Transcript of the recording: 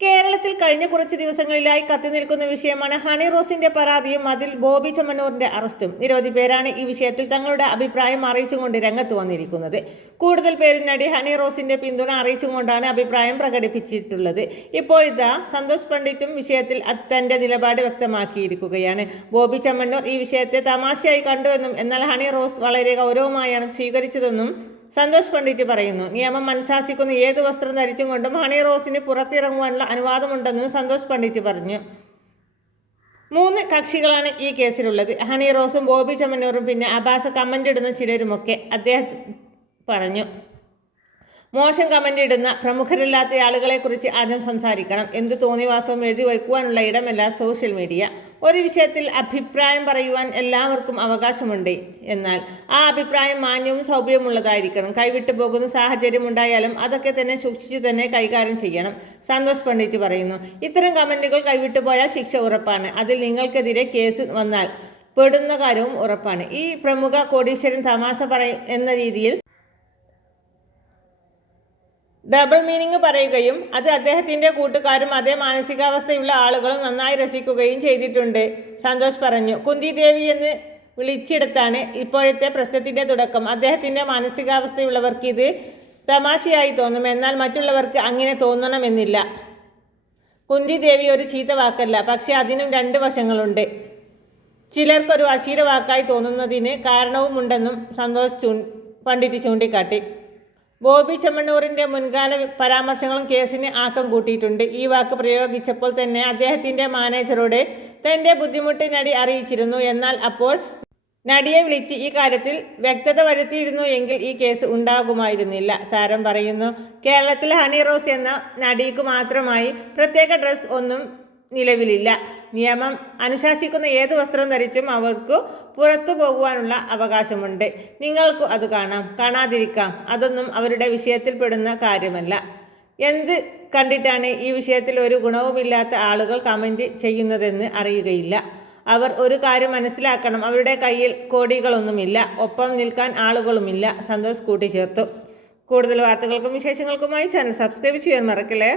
കേരളത്തിൽ കഴിഞ്ഞ കുറച്ച് ദിവസങ്ങളിലായി കത്തിനിൽക്കുന്ന വിഷയമാണ് ഹണി റോസിന്റെ പരാതിയും അതിൽ ബോബി ചെമ്മണ്ണൂരിന്റെ അറസ്റ്റും. നിരവധി പേരാണ് ഈ വിഷയത്തിൽ തങ്ങളുടെ അഭിപ്രായം അറിയിച്ചുകൊണ്ട് രംഗത്ത് വന്നിരിക്കുന്നത്. കൂടുതൽ പേരും നടി ഹണി റോസിന്റെ പിന്തുണ അറിയിച്ചുകൊണ്ടാണ് അഭിപ്രായം പ്രകടിപ്പിച്ചിട്ടുള്ളത്. ഇപ്പോഴിതാ സന്തോഷ് പണ്ഡിറ്റും വിഷയത്തിൽ തന്റെ നിലപാട് വ്യക്തമാക്കിയിരിക്കുകയാണ്. ബോബി ചെമ്മണ്ണൂർ ഈ വിഷയത്തെ തമാശയായി കണ്ടുവെന്നും എന്നാൽ ഹണി റോസ് വളരെ ഗൗരവമായാണ് സ്വീകരിച്ചതെന്നും സന്തോഷ് പണ്ഡിറ്റ് പറയുന്നു. നിയമം അനുശാസിക്കുന്ന ഏത് വസ്ത്രം ധരിച്ചും കൊണ്ടും ഹണി റോസിന് പുറത്തിറങ്ങുവാനുള്ള അനുവാദമുണ്ടെന്നും സന്തോഷ് പണ്ഡിറ്റ് പറഞ്ഞു. 3 കക്ഷികളാണ് ഈ കേസിലുള്ളത്. ഹണി റോസും ബോബി ചെമ്മണ്ണൂറും പിന്നെ അബാസ കമന്റ് ഇടുന്ന ചിലരുമൊക്കെ. അദ്ദേഹം പറഞ്ഞു, മോശം കമന്റ് ഇടുന്ന പ്രമുഖരല്ലാത്ത ആളുകളെക്കുറിച്ച് ആദ്യം സംസാരിക്കണം. എന്ത് തോന്നിവാസവും എഴുതി വയ്ക്കുവാനുള്ള ഇടമല്ല സോഷ്യൽ മീഡിയ. ഒരു വിഷയത്തിൽ അഭിപ്രായം പറയുവാൻ എല്ലാവർക്കും അവകാശമുണ്ട്. എന്നാൽ ആ അഭിപ്രായം മാന്യവും സൗകര്യമുള്ളതായിരിക്കണം. കൈവിട്ടു പോകുന്ന സാഹചര്യം ഉണ്ടായാലും അതൊക്കെ തന്നെ സൂക്ഷിച്ചു തന്നെ കൈകാര്യം ചെയ്യണം. സന്തോഷ് പണ്ഡിറ്റ് പറയുന്നു, ഇത്തരം കമന്റുകൾ കൈവിട്ടു പോയാൽ ശിക്ഷ ഉറപ്പാണ്. അതിൽ നിങ്ങൾക്കെതിരെ കേസ് വന്നാൽ പെടുന്ന കാര്യവും ഉറപ്പാണ്. ഈ പ്രമുഖ കോടീശ്വരൻ തമാശ എന്ന രീതിയിൽ ഡബിൾ മീനിങ് പറയുകയും അത് അദ്ദേഹത്തിന്റെ കൂട്ടുകാരും അതേ മാനസികാവസ്ഥയുള്ള ആളുകളും നന്നായി രസിക്കുകയും ചെയ്തിട്ടുണ്ട്. സന്തോഷ് പറഞ്ഞു, കുന്തി ദേവി എന്ന് വിളിച്ചെടുത്താണ് ഇപ്പോഴത്തെ പ്രശ്നത്തിന്റെ തുടക്കം. അദ്ദേഹത്തിന്റെ മാനസികാവസ്ഥയുള്ളവർക്ക് ഇത് തമാശയായി തോന്നും, എന്നാൽ മറ്റുള്ളവർക്ക് അങ്ങനെ തോന്നണമെന്നില്ല. കുന്തി ദേവി ഒരു ചീത്ത വാക്കല്ല, പക്ഷെ അതിനും 2 വശങ്ങളുണ്ട്. ചിലർക്കൊരു അശ്ലീല വാക്കായി തോന്നുന്നതിന് കാരണവുമുണ്ടെന്നും സന്തോഷ് പണ്ഡിറ്റ് ചൂണ്ടിക്കാട്ടി. ബോബി ചെമ്മണ്ണൂറിന്റെ മുൻകാല പരാമർശങ്ങളും കേസിന് ആക്കം കൂട്ടിയിട്ടുണ്ട്. ഈ വാക്ക് പ്രയോഗിച്ചപ്പോൾ തന്നെ അദ്ദേഹത്തിന്റെ മാനേജറോട് തന്റെ ബുദ്ധിമുട്ട് നടി അറിയിച്ചിരുന്നു. എന്നാൽ അപ്പോൾ നടിയെ വിളിച്ച് ഈ കാര്യത്തിൽ വ്യക്തത വരുത്തിയിരുന്നു എങ്കിൽ ഈ കേസ് ഉണ്ടാകുമായിരുന്നില്ല. താരം പറയുന്നു, കേരളത്തിൽ ഹണി റോസ് എന്ന നടിക്ക് മാത്രമായി പ്രത്യേക ഡ്രസ് ഒന്നും നിലവിലില്ല. നിയമം അനുശാസിക്കുന്ന ഏത് വസ്ത്രം ധരിച്ചും അവർക്ക് പുറത്തു പോകുവാനുള്ള അവകാശമുണ്ട്. നിങ്ങൾക്ക് അത് കാണാം, കാണാതിരിക്കാം. അതൊന്നും അവരുടെ വിഷയത്തിൽപ്പെടുന്ന കാര്യമല്ല. എന്ത് കണ്ടിട്ടാണ് ഈ വിഷയത്തിൽ ഒരു ഗുണവുമില്ലാത്ത ആളുകൾ കമന്റ് ചെയ്യുന്നതെന്ന് അറിയുകയില്ല. അവർ ഒരു കാര്യം മനസ്സിലാക്കണം, അവരുടെ കയ്യിൽ കോടികളൊന്നുമില്ല, ഒപ്പം നിൽക്കാൻ ആളുകളുമില്ല. സന്തോഷ് കൂട്ടിച്ചേർത്തു. കൂടുതൽ വാർത്തകൾക്കും വിശേഷങ്ങൾക്കുമായി ചാനൽ സബ്സ്ക്രൈബ് ചെയ്യാൻ മറക്കല്ലേ.